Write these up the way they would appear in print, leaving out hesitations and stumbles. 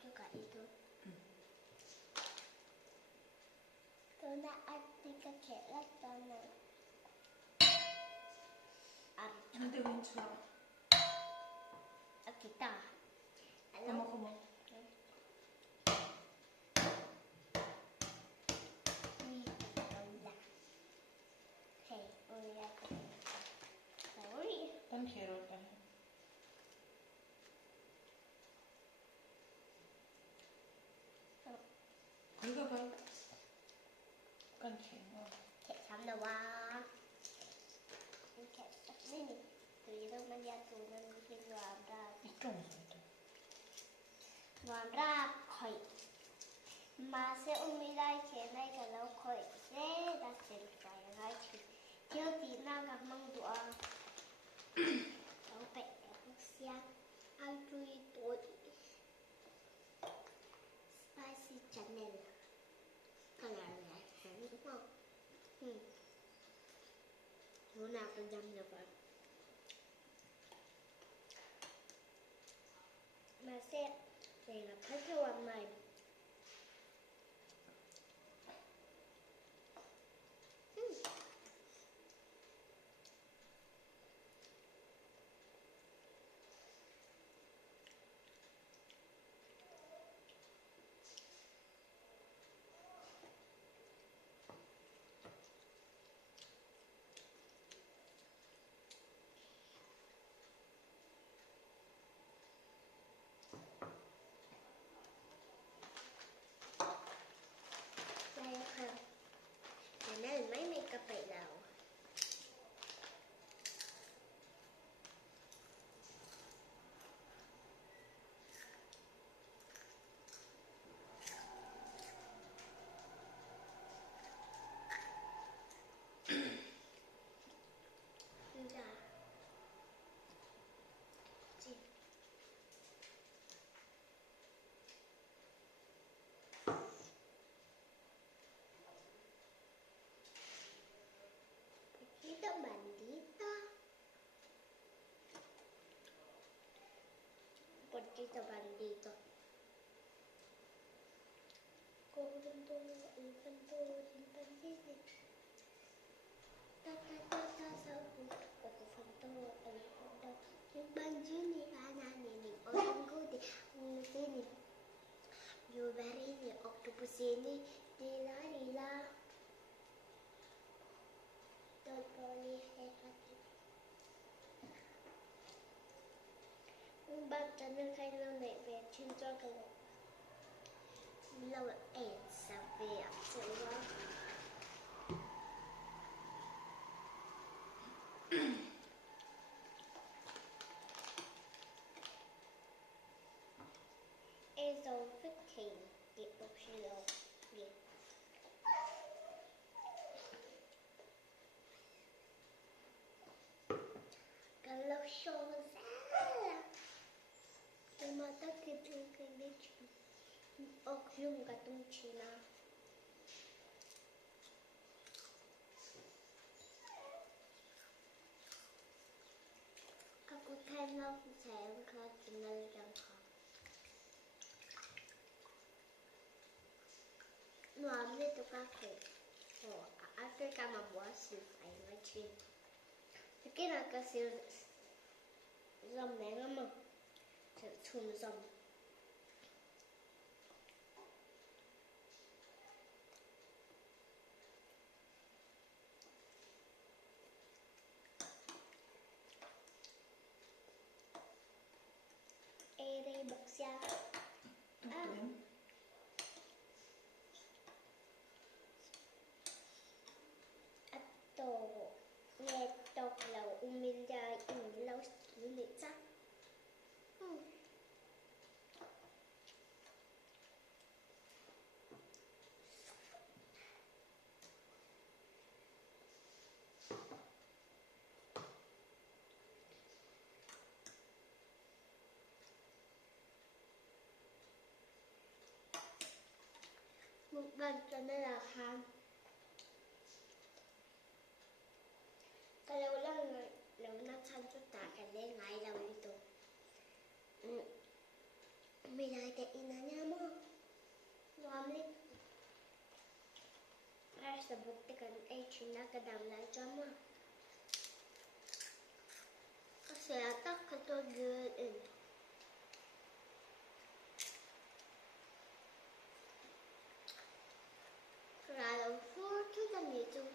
juga itu. Tuna at nagkakilat tuna. Hindi wins lang. At kita. Kumo. Hey, uliya ko. Sorry. Tan hero ka. Luga ba? Kan hero. Kẹt sắm đâu ba. Kẹt sắm đi nè. Từ giờ đâu mà ra tù nên khi làm ra. Itong ito. Làm ra khỏi. Mà sẽ umilay kaya na ikalaw khỏi. Sẽ đã xin phải ngay chứ. Thiếu tí na gặp mong đùa. Đâu bẹ bốc xe. Ăn chui tối. Spicy channel. Còn là hẳn đúng không? Bữa nào con dâm được vậy. Mà xem. Đây là cái hoàn này. Đây không? Cái này là mấy mình cặp bậy đầu. Dạ. Chị. Kita bandito. Poquito bandito. Contento, infantito, infantito. Ta ta ta ta sa ocufanto, ocufanto. Yung banjo ni Anani ni Orango di Unutini. Yubari ni Octopusini Dila Dila. Totally hekati. Yung bata ng kailang naibet, chinto ka lang. Lâu ẻn sa về sự đó. Em dấu phích hình để đọc sư lâu biệt. Cả lâu show ra. Nhưng mà tất cả chúng cái biết dùng cả tung chỉ nào. Aku kenal saya bukan kenal yang kau. Nuam ni tu kaku. Oh, aku kan membuat silai macam. Tapi nak kasih zam ni nama. Cuma zam. Đây bọc xa. Atau ngetok lau umilya ini lau ini cak. Một lần cho nên là ham. Cái lâu lắm lâu nó chăn chút tạ cái lên ngay lâu đi tụ. Bilay ka ina niya mo. Ngamit. Para sa buktikan ay chinakadamlay ka mo. Kasi atak ka to good in. Kaya for to the little.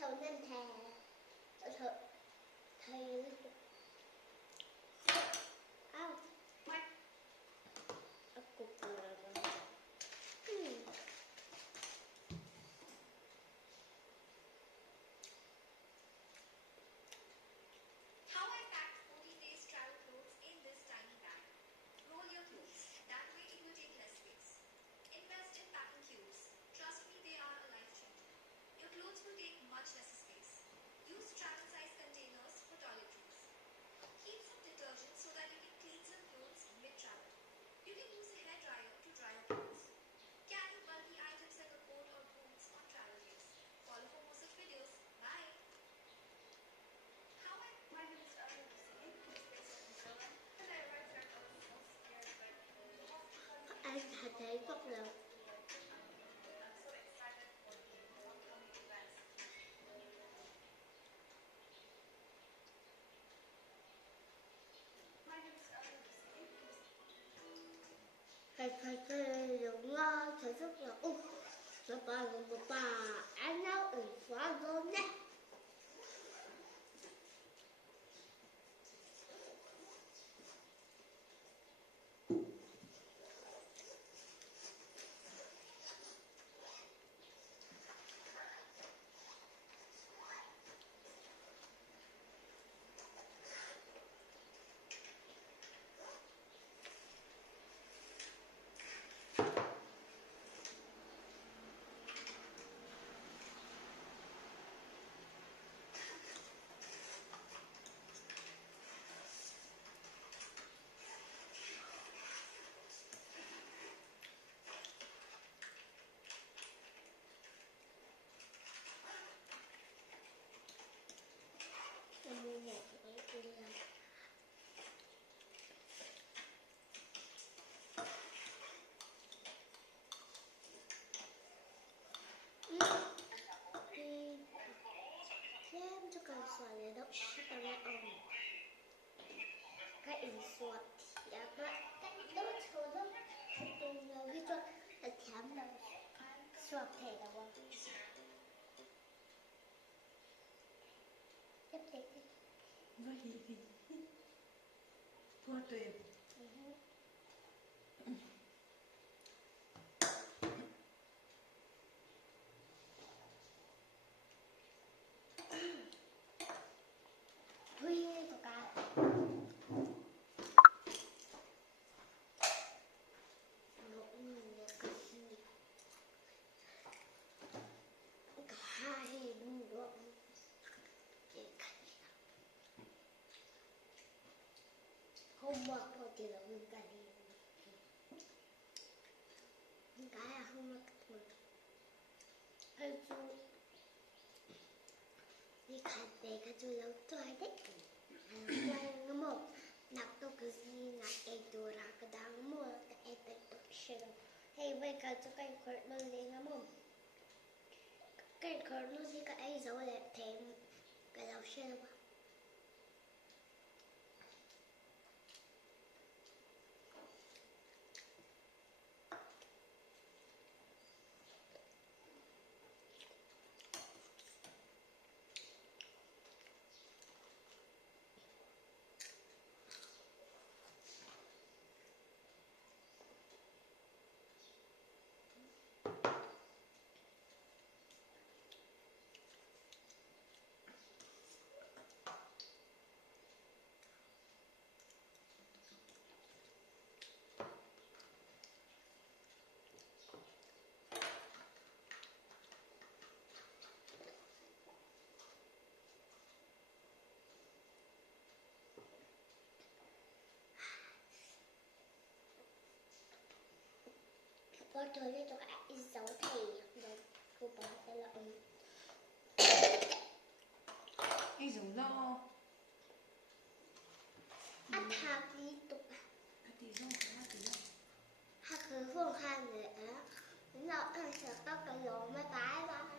Thầu nên thè thợ thầy ao cục How I packed 14 days travel clothes in this tiny bag. Roll your clothes. That way it will take less space. Invest in packing cubes. Trust me, they are a life changer. Your clothes will take much less space. Use travel size containers for toiletries. Keep some detergent so that you can clean some clothes mid-travel. You can use a hair dryer to dry your clothes. Carry bulky items like a coat or boots on travel days. Follow for more such videos. Bye. How I My name is Arya Hussein. I'm based in Zealand. When I arrived there, I was so scared, but the hospitality anh thầy thấy cốc là I'm so excited for the upcoming events. My name is Arya Hussein. thầy dùng thầy rất là bà anh nấu ủ phá luôn nhé. Mua nhạc của tôi là thêm cho cần xoài để đậu shit vào lại cái in xoài dạ vậy cái đó thôi đó tôi là cái cho là thèm là xoài thẻ là bao tiếp tiếp đi. Vậy thì thua tuyệt. Huy của cả cả hai đúng rồi không mặc thôi thì là mình cả đi cái là không mặc mà hay chú đi khai về cái chú lâu tôi đấy quay nó một nạp tôi cứ gì nạp cái đồ ra cái đáng mua cái cái tổ chức hay vậy cái chú cái khởi nó lên nó một cái khởi nó gì cái ấy dấu lại thêm cái đầu xe quá Có tôi với tôi cả dấu thầy rồi cô bảo sẽ là Ai dấu lo. ăn hạt đi tục Cái tí rồi, cái tí rồi. hạt cứ phương khăn rồi á nó ăn sợ các cái lỗ mấy cái đó